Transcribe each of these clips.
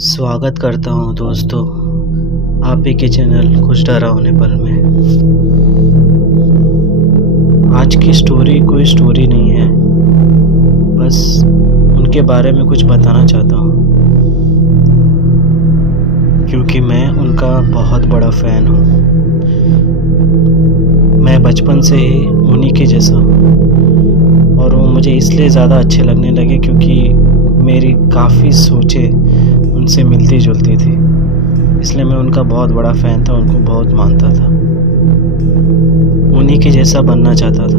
स्वागत करता हूँ दोस्तों, आप ही के चैनल कुछ डरावने पल में। आज की स्टोरी कोई स्टोरी नहीं है, बस उनके बारे में कुछ बताना चाहता हूँ, क्योंकि मैं उनका बहुत बड़ा फ़ैन हूँ। मैं बचपन से ही उन्हीं के जैसा हूँ और वो मुझे इसलिए ज़्यादा अच्छे लगने लगे क्योंकि मेरी काफ़ी सोचें उनसे मिलती जुलती थी। इसलिए मैं उनका बहुत बड़ा फ़ैन था, उनको बहुत मानता था, उन्हीं के जैसा बनना चाहता था।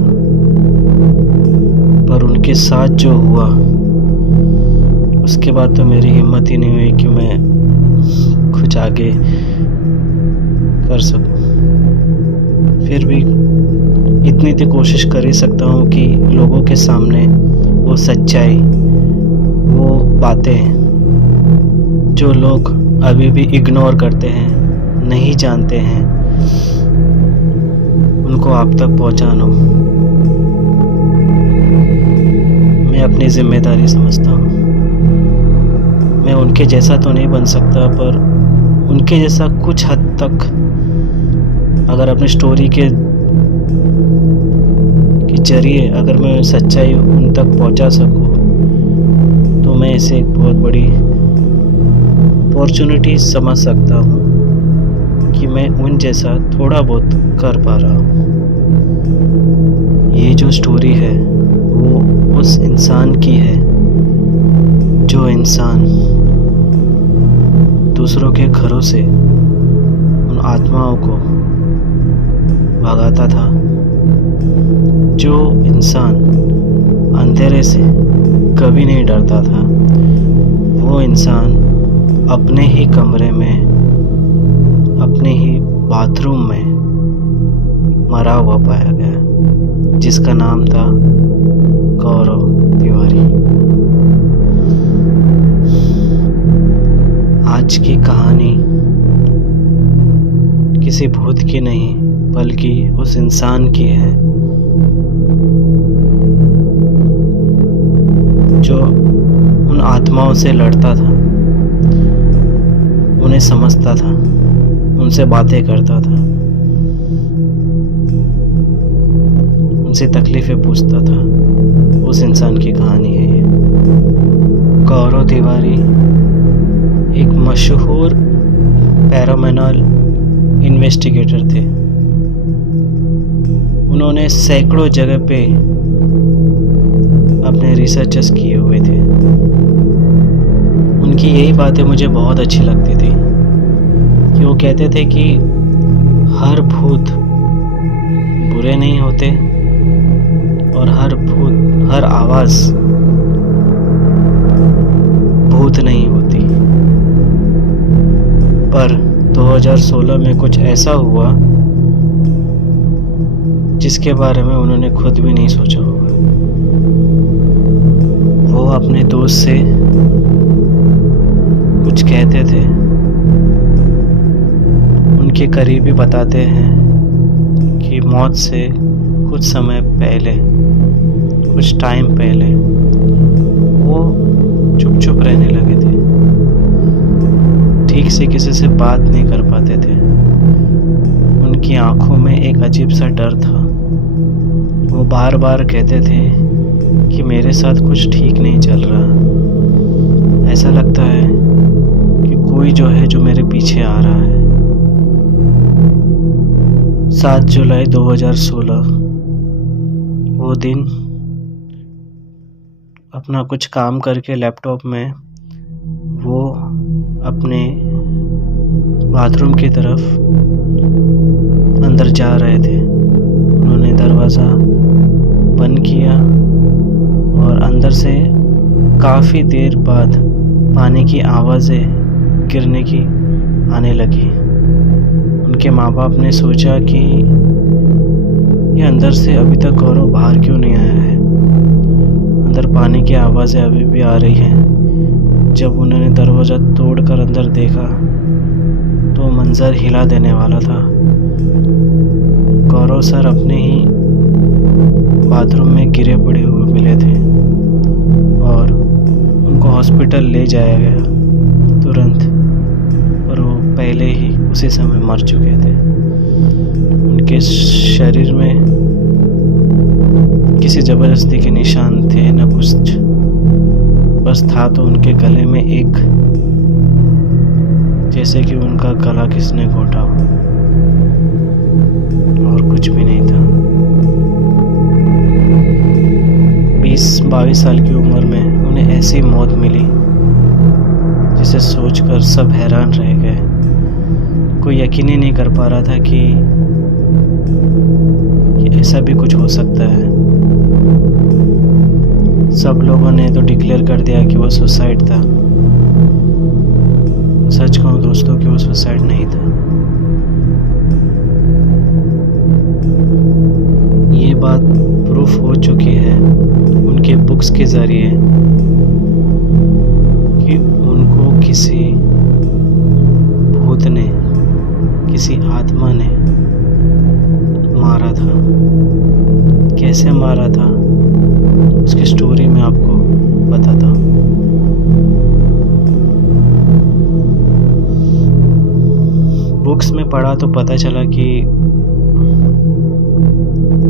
पर उनके साथ जो हुआ उसके बाद तो मेरी हिम्मत ही नहीं हुई कि मैं कुछ आगे कर सकूं। फिर भी इतनी तो कोशिश कर ही सकता हूँ कि लोगों के सामने वो सच्चाई, वो बातें जो लोग अभी भी इग्नोर करते हैं, नहीं जानते हैं, उनको आप तक पहुंचाना मैं अपनी जिम्मेदारी समझता हूँ। मैं उनके जैसा तो नहीं बन सकता, पर उनके जैसा कुछ हद तक अगर अपनी स्टोरी के जरिए अगर मैं सच्चाई उन तक पहुंचा सकूं, तो मैं इसे एक बहुत बड़ी अपॉर्चुनिटी समझ सकता हूँ कि मैं उन जैसा थोड़ा बहुत कर पा रहा हूँ। ये जो स्टोरी है वो उस इंसान की है जो इंसान दूसरों के घरों से उन आत्माओं को भगाता था, जो इंसान अंधेरे से कभी नहीं डरता था। वो इंसान अपने ही कमरे में, अपने ही बाथरूम में मरा हुआ पाया गया, जिसका नाम था गौरव तिवारी। आज की कहानी किसी भूत की नहीं बल्कि उस इंसान की है जो उन आत्माओं से लड़ता था, उन्हें समझता था, उनसे बातें करता था, उनसे तकलीफ़ें पूछता था। उस इंसान की कहानी है ये। गौरव तिवारी एक मशहूर पैरानॉर्मल इन्वेस्टिगेटर थे। उन्होंने सैकड़ों जगह पे अपने रिसर्चेस किए हुए थे। उनकी यही बातें मुझे बहुत अच्छी लगती थी कि वो कहते थे कि हर भूत बुरे नहीं होते और हर भूत, हर आवाज़ भूत नहीं होती। पर 2016 में कुछ ऐसा हुआ जिसके बारे में उन्होंने खुद भी नहीं सोचा होगा। वो अपने दोस्त से कुछ कहते थे। उनके करीबी बताते हैं कि मौत से कुछ समय पहले, कुछ टाइम पहले वो चुप चुप रहने लगे थे, ठीक से किसी से बात नहीं कर पाते थे। उनकी आंखों में एक अजीब सा डर था। वो बार बार कहते थे कि मेरे साथ कुछ ठीक नहीं चल रहा, ऐसा लगता है कि कोई जो है जो मेरे पीछे आ रहा है। 7 जुलाई 2016 वो दिन, अपना कुछ काम करके लैपटॉप में वो अपने बाथरूम की तरफ अंदर जा रहे थे। उन्होंने दरवाज़ा बंद किया और अंदर से काफ़ी देर बाद पानी की आवाज़ें गिरने की आने लगी। उनके माँ बाप ने सोचा कि ये अंदर से अभी तक गौरव बाहर क्यों नहीं आया है, अंदर पानी की आवाज़ें अभी भी आ रही हैं। जब उन्होंने दरवाज़ा तोड़कर अंदर देखा तो मंज़र हिला देने वाला था। गौरव सर अपने ही बाथरूम में गिरे पड़े हुए मिले थे और उनको हॉस्पिटल ले जाया गया तो तुरंत, और वो पहले ही उसी समय मर चुके थे। उनके शरीर में किसी ज़बरदस्ती के निशान थे न कुछ, बस था तो उनके गले में एक, जैसे कि उनका गला किसने घोटा हो, और कुछ भी नहीं था। 20-22 साल की उम्र में उन्हें ऐसी मौत मिली जिसे सोचकर सब हैरान रह गए। कोई यकीन ही नहीं कर पा रहा था कि ऐसा भी कुछ हो सकता है। सब लोगों ने तो डिक्लेयर कर दिया कि वो सुसाइड था। सच कहूं दोस्तों कि वो सुसाइड नहीं था। ये बात प्रूफ हो चुकी है उनके बुक्स के ज़रिए कि उनको किसी भूत ने, किसी आत्मा ने मारा था। कैसे मारा था उसकी स्टोरी मैं आपको बताता हूँ। बुक्स में पढ़ा तो पता चला कि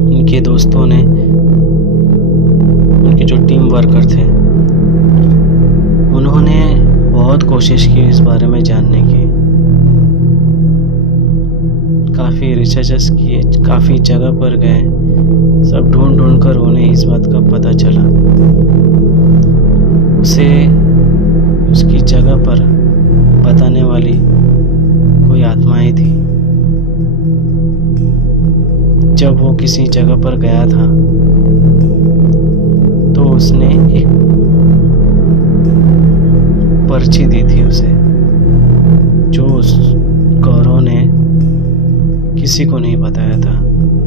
उनके दोस्तों ने, उनके जो टीम वर्कर थे, उन्होंने बहुत कोशिश की इस बारे में जानने की। काफ़ी रिसर्चेस किए, काफ़ी जगह पर गए, सब ढूंढ कर उन्हें इस बात का पता चला। उसे उसकी जगह पर बताने वाली कोई आत्माएं थी। जब वो किसी जगह पर गया था तो उसने एक पर्ची दी थी उसे, जो उस गौरव ने किसी को नहीं बताया था,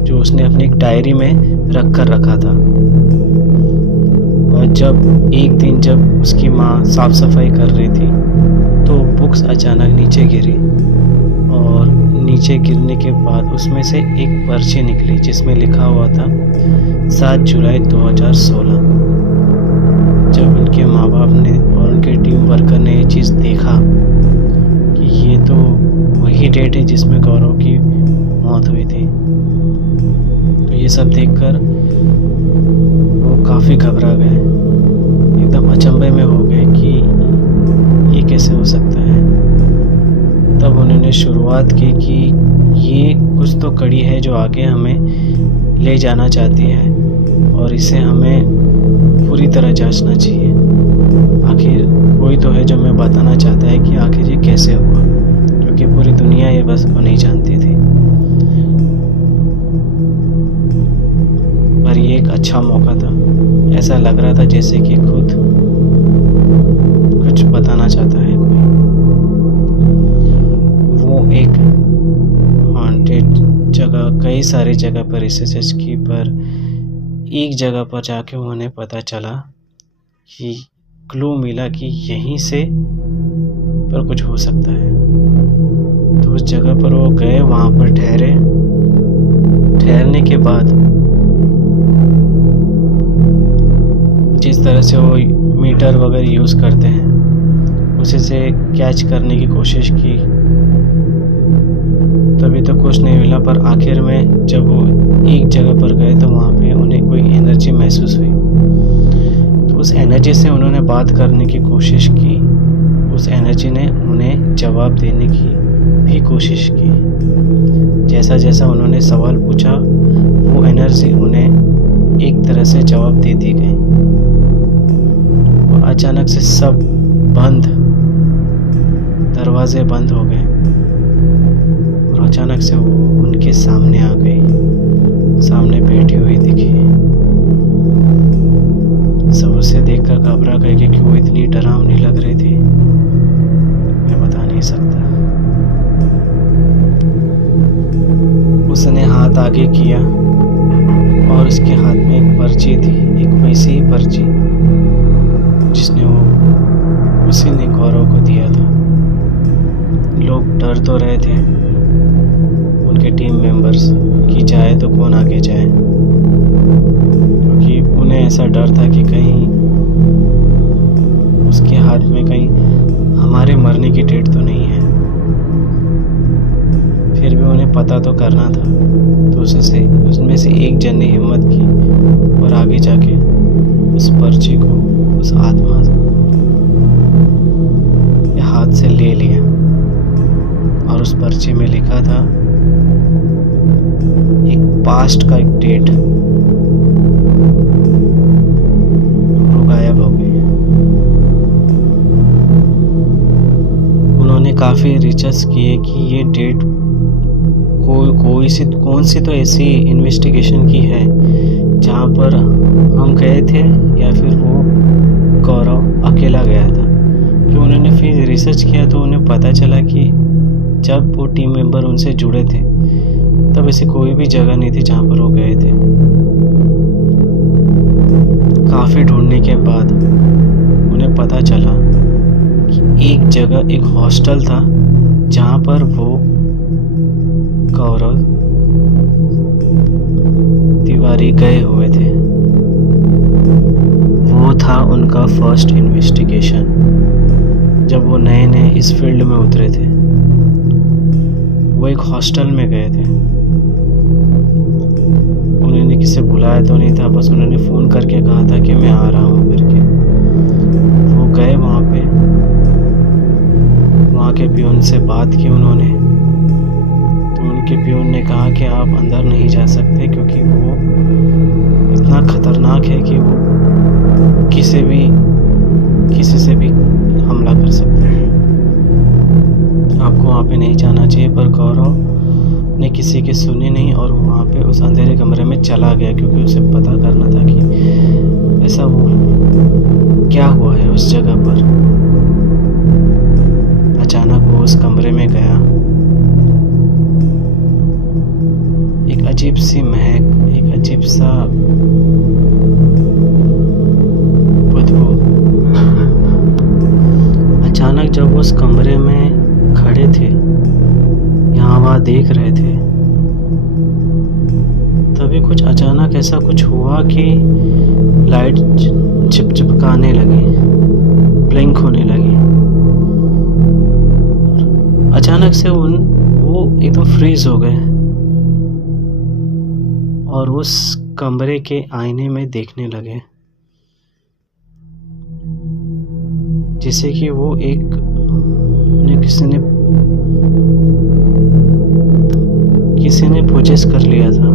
जो उसने अपनी एक डायरी में रख कर रखा था। और जब एक दिन जब उसकी माँ साफ सफाई कर रही थी तो बुक्स अचानक नीचे गिरी, और नीचे गिरने के बाद उसमें से एक पर्ची निकली जिसमें लिखा हुआ था 7 जुलाई 2016। जब उनके माँ बाप ने और उनके टीम वर्कर ने ये चीज़ देखा कि ये तो वही डेट है जिसमें गौरव की मौत हुई थी, तो ये सब देखकर वो काफ़ी घबरा गए, एकदम अचंभे में हो गए कि ये कैसे हो सकता है। तब उन्होंने शुरुआत की कि ये कुछ तो कड़ी है जो आगे हमें ले जाना चाहती है, और इसे हमें पूरी तरह जांचना चाहिए। आखिर कोई तो है जो हमें बताना चाहता है कि आखिर ये कैसे हुआ, क्योंकि पूरी दुनिया ये बस को नहीं जानती थी। पर ये एक अच्छा मौका था। ऐसा लग रहा था जैसे कि खुद कुछ बताना चाहता है कोई। वो एक हॉन्टेड जगह, कई सारी जगह पर रिसर्च की, पर एक जगह पर जाके उन्हें पता चला कि क्लू मिला कि यहीं से पर कुछ हो सकता है। तो उस जगह पर वो गए, वहाँ पर ठहरे। ठहरने के बाद जिस तरह से वो मीटर वगैरह यूज़ करते हैं उसी से कैच करने की कोशिश की, तभी तो कुछ नहीं मिला। पर आखिर में जब वो एक जगह पर गए तो वहाँ पे उन्हें कोई एनर्जी महसूस हुई। तो उस एनर्जी से उन्होंने बात करने की कोशिश की। उस एनर्जी ने उन्हें जवाब देने की भी कोशिश की। जैसा जैसा उन्होंने सवाल पूछा वो एनर्जी उन्हें एक तरह से जवाब देती गई। और अचानक से सब बंद, दरवाजे बंद हो गए, और अचानक से वो उनके सामने आ गई, सामने बैठी हुई दिखी। सब उसे देखकर घबरा गए कि क्यों इतनी डरावनी लग रही थी, मैं बता नहीं सकता। उसने हाथ आगे किया और उसके हाथ में एक पर्ची थी, एक वैसी ही पर्ची जिसने उसी ने गौरव को दिया था। लोग डर तो रहे थे, उनके टीम मेंबर्स, कि जाए तो कौन आगे जाए, क्योंकि उन्हें ऐसा डर था कि कहीं उसके हाथ में कहीं हमारे मरने निकलने की डेट तो नहीं है, फिर भी उन्हें पता तो करना था। तो उसमें से एक जन ने हिम्मत की और आगे जाके उस पर्ची को उस आत्मा के हाथ से ले लिया और उस पर्ची में लिखा था एक पास्ट का एक डेट। वो गायब हो गई। उन्होंने काफ़ी रिसर्च किए कि ये डेट कौन सी तो ऐसी इन्वेस्टिगेशन की है जहाँ पर हम गए थे या फिर वो गौरव अकेला गया था। कि उन्होंने फिर रिसर्च किया तो उन्हें पता चला कि जब वो टीम मेंबर उनसे जुड़े थे तब ऐसी कोई भी जगह नहीं थी जहाँ पर वो गए थे। काफ़ी ढूंढने के बाद उन्हें पता चला कि एक जगह एक हॉस्टल था जहाँ पर वो गौरव तिवारी गए हुए थे। वो था उनका फर्स्ट इन्वेस्टिगेशन जब वो नए नए इस फील्ड में उतरे थे। वो एक हॉस्टल में गए थे। उन्होंने किसी बुलाया तो नहीं था, बस उन्होंने फ़ोन करके कहा था कि मैं आ रहा हूँ करके। वो गए वहाँ पे, वहाँ के पियून से बात की उन्होंने। तो उनके पियून ने कहा कि आप अंदर नहीं जा सकते क्योंकि वो इतना ख़तरनाक है कि वो किसी से भी हमला कर सकते हैं। आपको वहाँ पे नहीं जाना चाहिए। पर गौरव ने किसी की सुनी नहीं और वहाँ पे उस अंधेरे कमरे में चला गया क्योंकि उसे पता करना था कि ऐसा वो क्या हुआ है उस जगह पर। अचानक वो उस कमरे में गया। एक अजीब सी महक, एक अजीब सा बदबू। अचानक जब वो उस कमरे में खड़े थे, यहाँ वहाँ देख रहे थे, तभी कुछ अचानक ऐसा कुछ हुआ कि लाइट चिपचिपकाने लगी, ब्लिंक होने लगी। अचानक से वो एकदम फ्रीज हो गए और उस कमरे के आईने में देखने लगे जैसे कि वो उन्हें किसी ने पोजेस कर लिया था।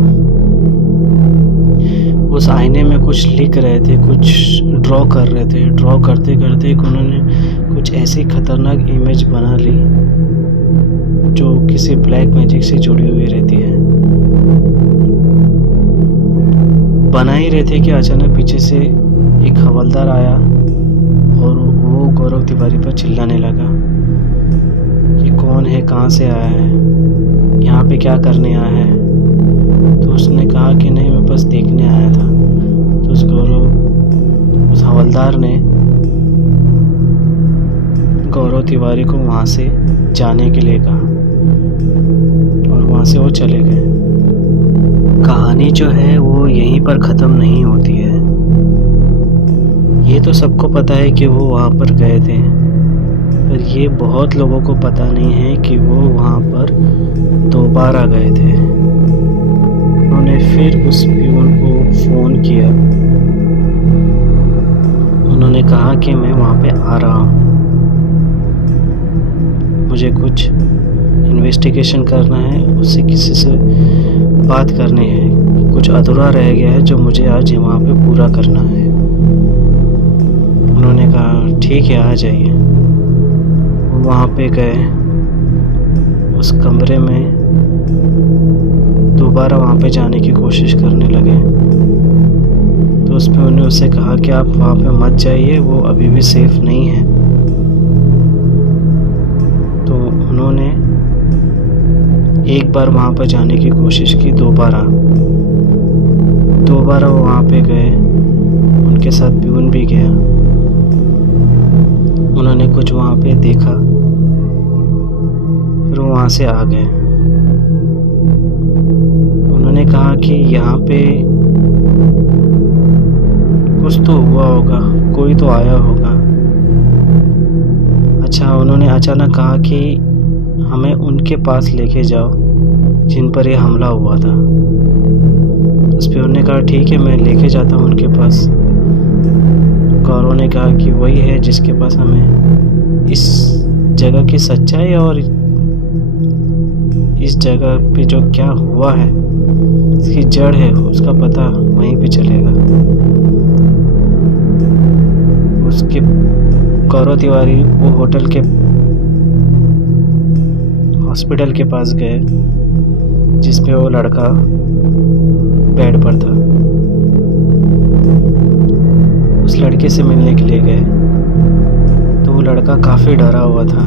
उस आईने में कुछ लिख रहे थे, कुछ ड्रॉ कर रहे थे। ड्रॉ करते करते उन्होंने कुछ ऐसी खतरनाक इमेज बना ली जो किसी ब्लैक मैजिक से जुड़ी हुई रहती है। बना ही रहे थे कि अचानक पीछे से एक हवलदार आया और वो गौरव तिवारी पर चिल्लाने लगा कि कौन है, कहाँ से आया है, यहाँ पे क्या करने आया है। तो उसने कहा कि नहीं, मैं बस देखने आया था। तो उस हवलदार ने गौरव तिवारी को वहाँ से जाने के लिए कहा और वहाँ से वो चले गए। कहानी जो है वो यहीं पर ख़त्म नहीं होती है। ये तो सबको पता है कि वो वहाँ पर गए थे, पर ये बहुत लोगों को पता नहीं है कि वो वहाँ पर दोबारा गए थे। उन्होंने फिर उस पियून को फ़ोन किया। उन्होंने कहा कि मैं वहाँ पे आ रहा हूँ, मुझे कुछ इन्वेस्टिगेशन करना है, उससे किसी से बात करनी है, कुछ अधूरा रह गया है जो मुझे आज वहाँ पे पूरा करना है। उन्होंने कहा ठीक है, आ जाइए। वहाँ पे गए, उस कमरे में दोबारा वहाँ पे जाने की कोशिश करने लगे। तो उस पे उन्होंने उससे कहा कि आप वहाँ पे मत जाइए, वो अभी भी सेफ नहीं है। तो उन्होंने एक बार वहाँ पर जाने की कोशिश की, दोबारा वो वहाँ पे गए। उनके साथ पियून भी गया। उन्होंने कुछ वहाँ पे देखा, फिर वो वहाँ से आ गए। उन्होंने कहा कि यहाँ पे कुछ तो हुआ होगा, कोई तो आया होगा। अच्छा, उन्होंने अचानक कहा कि हमें उनके पास लेके जाओ जिन पर ये हमला हुआ था। उस पे उन्होंने कहा ठीक है, मैं लेके जाता हूँ उनके पास। गौरव ने कहा कि वही है जिसके पास हमें इस जगह की सच्चाई और इस जगह पे जो क्या हुआ है, इसकी जड़ है, उसका पता वहीं पे चलेगा। उसके गौरव तिवारी वो होटल के हॉस्पिटल के पास गए जिस पे वो लड़का बेड पर था। उस लड़के से मिलने के लिए गए तो वो लड़का काफ़ी डरा हुआ था।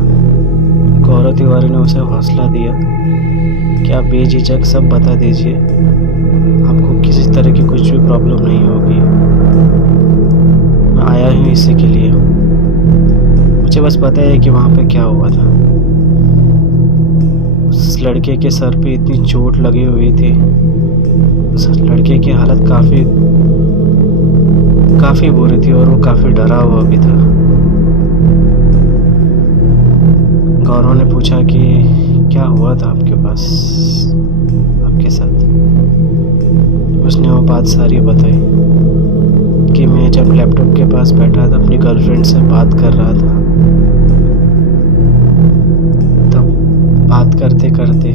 गौरव तिवारी ने उसे हौसला दिया कि आप बेझिझक सब बता दीजिए, आपको किसी तरह की कुछ भी प्रॉब्लम नहीं होगी, मैं आया हूँ इसी के लिए, मुझे बस पता है कि वहाँ पे क्या हुआ था। उस लड़के के सर पे इतनी चोट लगी हुई थी, उस लड़के की हालत काफ़ी बुरी थी और वो काफ़ी डरा हुआ भी था। गौरव ने पूछा कि क्या हुआ था आपके पास, आपके साथ। उसने वो बात सारी बताई कि मैं जब लैपटॉप के पास बैठा था अपनी गर्लफ्रेंड से बात कर रहा था, तब बात करते करते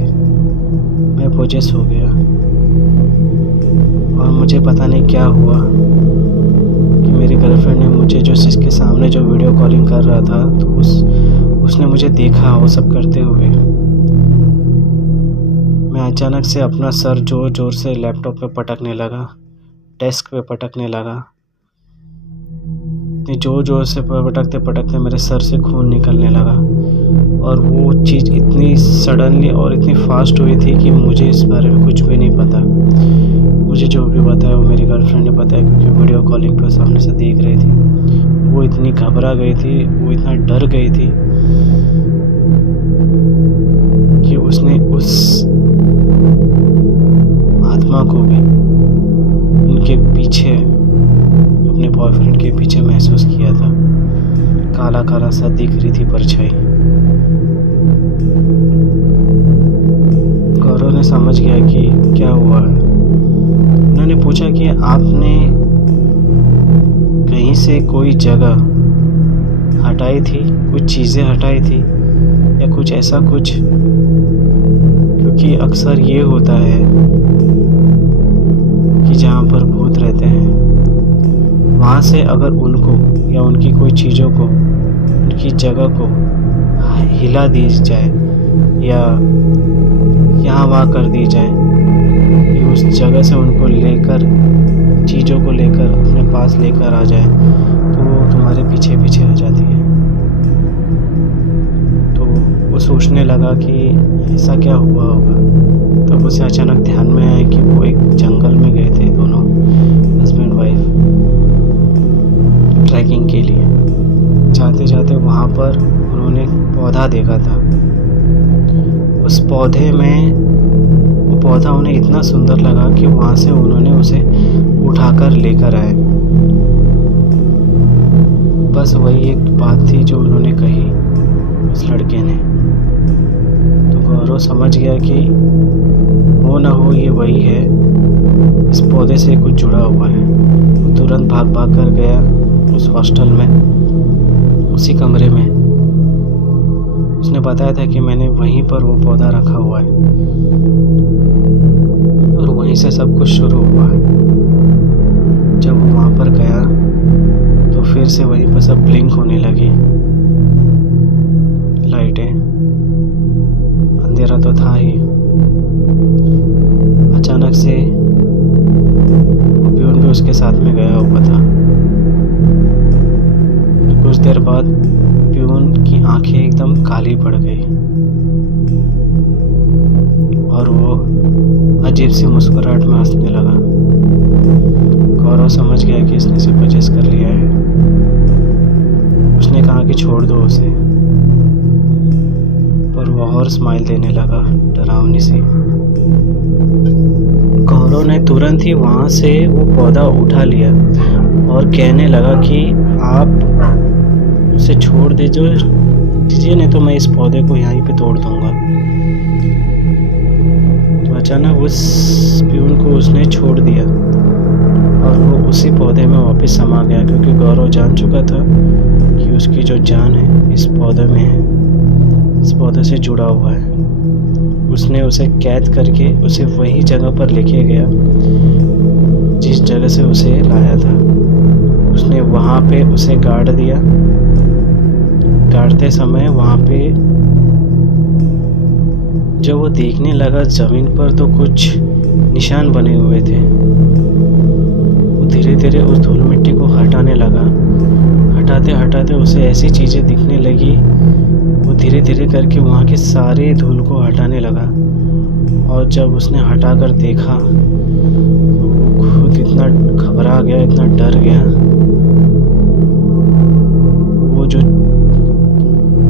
मैं पोजेस हो गया और मुझे पता नहीं क्या हुआ कि मेरी गर्लफ्रेंड ने मुझे जो जिसके सामने जो वीडियो कॉलिंग कर रहा था तो उसने मुझे देखा वो सब करते हुए। मैं अचानक से अपना सर ज़ोर ज़ोर से लैपटॉप पे पटकने लगा, डेस्क पे पटकने लगा। इतनी ज़ोर ज़ोर से पटकते पटकते मेरे सर से खून निकलने लगा और वो चीज़ इतनी सडनली और इतनी फास्ट हुई थी कि मुझे इस बारे में कुछ भी नहीं पता। मुझे जो भी बताया वो मेरी गर्लफ्रेंड ने बताया, क्योंकि वीडियो कॉलिंग पर सामने से देख रही थी। वो इतनी घबरा गई थी, वो इतना डर गई थी कि उसने उस आत्मा को भी उनके पीछे, अपने बॉयफ्रेंड के पीछे महसूस किया था। काला काला सा दिख रही थी परछाई। गौरव ने समझ गया कि क्या हुआ है। उन्होंने पूछा कि आपने कहीं से कोई जगह हटाई थी, कुछ चीज़ें हटाई थी या कुछ ऐसा कुछ, क्योंकि अक्सर ये होता है कि जहाँ पर भूत रहते हैं वहाँ से अगर उनको या उनकी कोई चीज़ों को, उनकी जगह को हिला दी जाए या यहाँ वहाँ कर दी जाए, कि उस जगह से उनको लेकर, चीज़ों को लेकर अपने पास लेकर आ जाए, तो वो तुम्हारे पीछे पीछे आ जाती है। तो वो सोचने लगा कि ऐसा क्या हुआ होगा। तब उसे अचानक ध्यान में आया कि वो एक जंगल में गए थे दोनों हस्बैंड वाइफ ट्रैकिंग के लिए। जाते जाते वहाँ पर उन्होंने एक पौधा देखा था। उस पौधे में, वो पौधा उन्हें इतना सुंदर लगा कि वहाँ से उन्होंने उसे उठाकर लेकर आए। बस वही एक बात थी जो उन्होंने कही उस लड़के ने। तो गौरव समझ गया कि हो ना हो ये वही है, इस पौधे से कुछ जुड़ा हुआ है। वो तुरंत भाग भाग कर गया उस हॉस्टल में, उसी कमरे में। उसने बताया था कि मैंने वहीं पर वो पौधा रखा हुआ है और वहीं से सब कुछ शुरू हुआ है। जब वो वहाँ पर गया तो फिर से वहीं पर सब ब्लिंक होने लगी लाइटें। अंधेरा तो था ही। अचानक से प्यून भी उसके साथ में गया हुआ था। फिर कुछ देर बाद प्यून की आंखें एकदम काली पड़ गई और वो अजीब सी मुस्कुराहट में हंसने लगा। गौरव समझ गया कि इसने इसे पजेस कर लिया है। उसने कहा कि छोड़ दो उसे, पर वो और स्माइल देने लगा डरावनी सी। गौरव ने तुरंत ही वहाँ से वो पौधा उठा लिया और कहने लगा कि आप उसे छोड़ दीजिए, दीजिए, नहीं तो मैं इस पौधे को यहीं पे तोड़ दूँगा। तो अचानक उस प्यून को उसने छोड़ दिया और वो उसी पौधे में वापस समा गया, क्योंकि गौरव जान चुका था कि उसकी जो जान है इस पौधे में है, इस पौधे से जुड़ा हुआ है। उसने उसे कैद करके उसे वही जगह पर लेके गया जिस जगह से उसे लाया था। उसने वहाँ पे उसे गाड़ दिया। गाड़ते समय वहाँ पे जब वो देखने लगा ज़मीन पर तो कुछ निशान बने हुए थे। वो धीरे धीरे उस धूल मिट्टी को हटाने लगा। हटाते हटाते उसे ऐसी चीज़ें दिखने लगी। वो धीरे धीरे करके वहाँ के सारे धूल को हटाने लगा और जब उसने हटाकर देखा तो वो खुद इतना घबरा गया, इतना डर गया। वो जो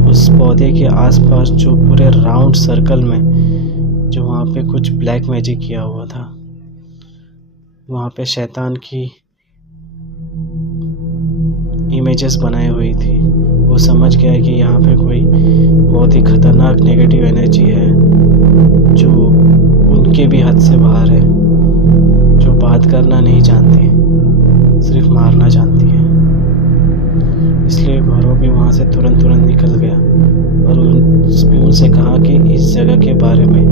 उस पौधे के आसपास जो पूरे राउंड सर्कल में जो वहाँ पे कुछ ब्लैक मैजिक किया हुआ था, वहाँ पे शैतान की इमेजेस बनाई हुई थी, वो समझ गया कि यहाँ पे कोई बहुत ही खतरनाक नेगेटिव एनर्जी है जो उनके भी हद से बाहर है, जो बात करना नहीं जानती, सिर्फ मारना जानती है। इसलिए गौरव भी वहाँ से तुरंत निकल गया और उस प्यून से कहा कि इस जगह के बारे में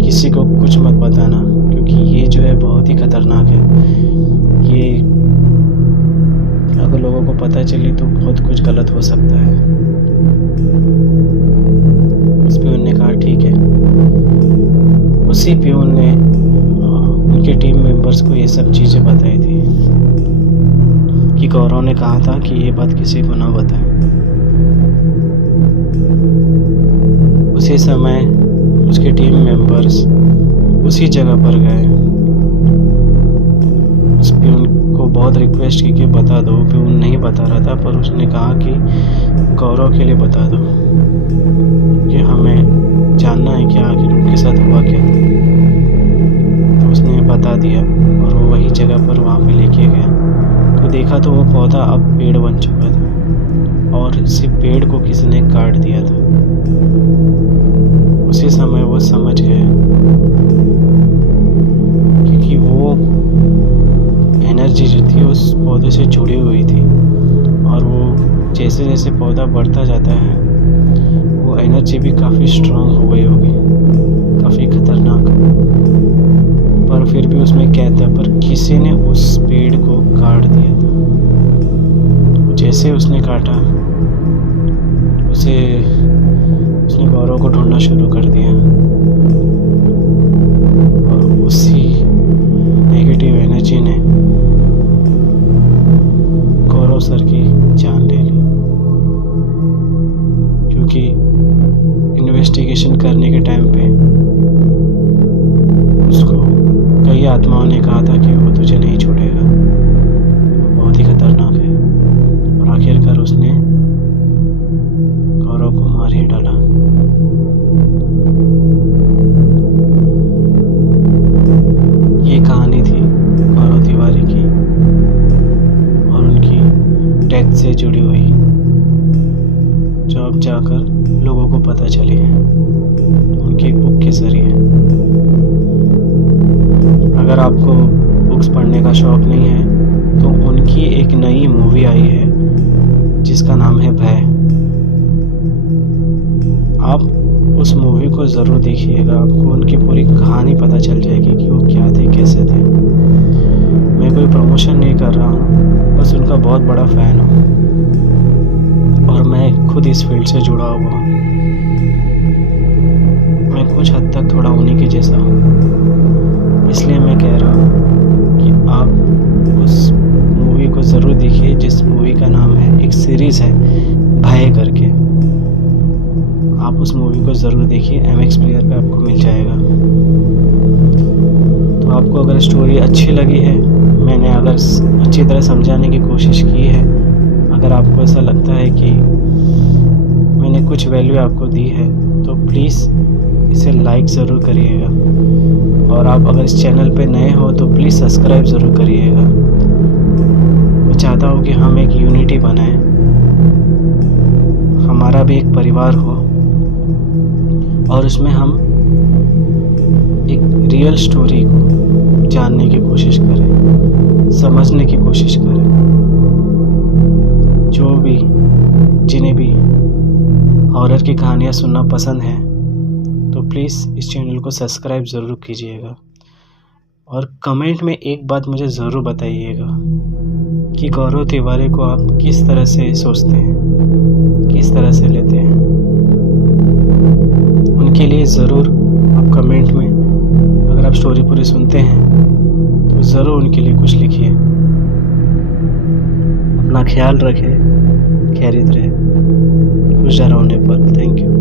किसी को कुछ मत बताना, क्योंकि ये जो है बहुत ही खतरनाक है। ये अगर लोगों को पता चले तो बहुत कुछ गलत हो सकता है। उस प्यून ने कहा ठीक है। उसी प्यून ने उनके टीम मेंबर्स को ये सब चीज़ें बताई थी कि गौरव ने कहा था कि ये बात किसी को ना बताएं। उसी समय उसके टीम मेंबर्स उसी जगह पर गए। उस प्यून को बहुत रिक्वेस्ट की कि बता दो। प्यून नहीं बता रहा था, पर उसने कहा कि गौरव के लिए बता दो कि हमें जानना है कि आखिर उनके साथ हुआ क्या। तो उसने बता दिया और वो वही जगह पर वहाँ पे लेके गया। तो देखा तो वो पौधा अब पेड़ बन चुका था और इसी पेड़ को किसी ने काट दिया था। उसी समय वो समझ गए, क्योंकि वो एनर्जी जो थी उस पौधे से जुड़ी हुई थी और वो जैसे जैसे पौधा बढ़ता जाता है वो एनर्जी भी काफ़ी स्ट्रांग हो गई होगी, काफ़ी खतरनाक। पर फिर भी उसमें कैद था, पर किसी ने उस पेड़ को काट दिया था। जैसे उसने काटा उसने गौरव को ढूंढना शुरू कर दिया और उसी नेगेटिव एनर्जी ने गौरव सर की जान ले ली, क्योंकि इन्वेस्टिगेशन करने के टाइम पे उसको कई आत्माओं ने कहा था कि वो तुझे नहीं छोड़ेगा, वो बहुत ही खतरनाक है। और आखिरकार उसने गौरव को मार ही डाला। ये कहानी थी गौरव तिवारी की और उनकी डेथ से जुड़ी हुई, जो अब जाकर लोगों को पता चली है उनकी एक बुक के जरिए। अगर आपको बुक्स पढ़ने का शौक़ नहीं है तो उनकी एक नई मूवी आई है जिसका नाम है भय। आप उस मूवी को ज़रूर देखिएगा, आपको उनकी पूरी कहानी पता चल जाएगी कि वो क्या थे, कैसे थे। मैं कोई प्रमोशन नहीं कर रहा हूँ, बस उनका बहुत बड़ा फ़ैन हूँ और मैं खुद इस फील्ड से जुड़ा हुआ हूँ। मैं कुछ हद तक थोड़ा उन्हीं के जैसा हूँ, इसलिए मैं कह रहा हूँ कि आप उस मूवी को ज़रूर देखिए, जिस मूवी का नाम है, एक सीरीज़ है भय करके। आप उस मूवी को ज़रूर देखिए, MX प्लेयर पे आपको मिल जाएगा। तो आपको अगर स्टोरी अच्छी लगी है, मैंने अगर अच्छी तरह समझाने की कोशिश की है, अगर आपको ऐसा लगता है कि मैंने कुछ वैल्यू आपको दी है, तो प्लीज़ इसे लाइक ज़रूर करिएगा। और आप अगर इस चैनल पे नए हो तो प्लीज़ सब्सक्राइब ज़रूर करिएगा। मैं चाहता हूँ कि हम एक यूनिटी बनाएं, हमारा भी एक परिवार हो और उसमें हम एक रियल स्टोरी को जानने की कोशिश करें, समझने की कोशिश करें। जो भी जिन्हें भी हॉरर की कहानियाँ सुनना पसंद है तो प्लीज़ इस चैनल को सब्सक्राइब ज़रूर कीजिएगा और कमेंट में एक बात मुझे ज़रूर बताइएगा कि गौरव तिवारी को आप किस तरह से सोचते हैं, किस तरह से लेते हैं। उनके लिए ज़रूर आप कमेंट में, अगर आप स्टोरी पूरी सुनते हैं तो ज़रूर उनके लिए कुछ लिखिए। अपना ख्याल रखें, खैरियत रहे, खुश रहने पर। Thank you.